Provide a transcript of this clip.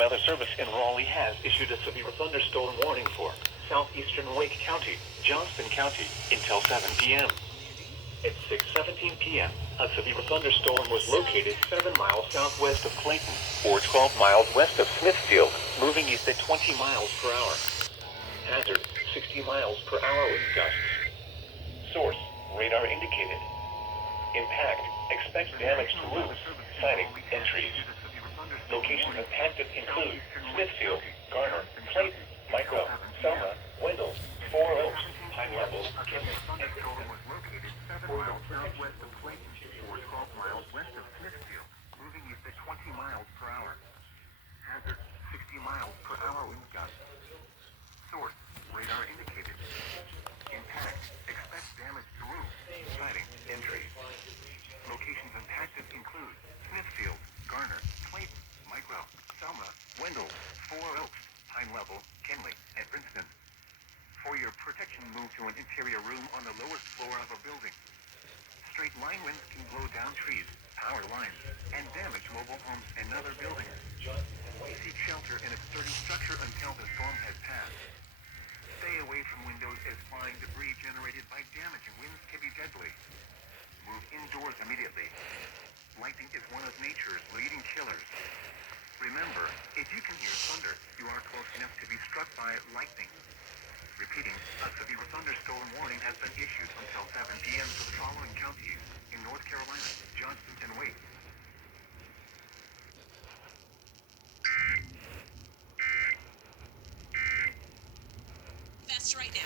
Weather Service in Raleigh has issued a severe thunderstorm warning for southeastern Wake County, Johnston County, until 7 p.m. At 6:17 p.m., a severe thunderstorm was located 7 miles southwest of Clayton, or 12 miles west of Smithfield, moving east at 20 miles per hour. Hazard, 60 miles per hour wind gusts. Source, radar indicated. Impact, expect damage to roofs, siding, and trees. Locations impacted include Smithfield, Garner, Clayton, Micro, Selma, Wendell, Four Oaks, Pine Level, Kimmel, and was located 7 miles southwest of Clayton, or 12 miles west of Smithfield, moving east at 20 miles per hour. Hazard, 60 miles per hour wind gusts. Source, radar indicated. Impact, expect damage to roofs, siding, and trees. Locations impacted include Smithfield, Garner, Clayton, Micro, Selma, Wendell, Four Oaks, Pine Level, Kenley, and Princeton. For your protection, move to an interior room on the lowest floor of a building. Straight line winds can blow down trees, power lines, and damage mobile homes and other buildings. Seek shelter in a sturdy structure until the storm has passed. Stay away from windows as flying debris generated by damaging winds can be deadly. Move indoors immediately. Lightning is one of nature's leading killers. Remember, if you can hear thunder, you are close enough to be struck by lightning. Repeating, a severe thunderstorm warning has been issued until 7 p.m. for the following counties in North Carolina, Johnston, and Wake. Best right now.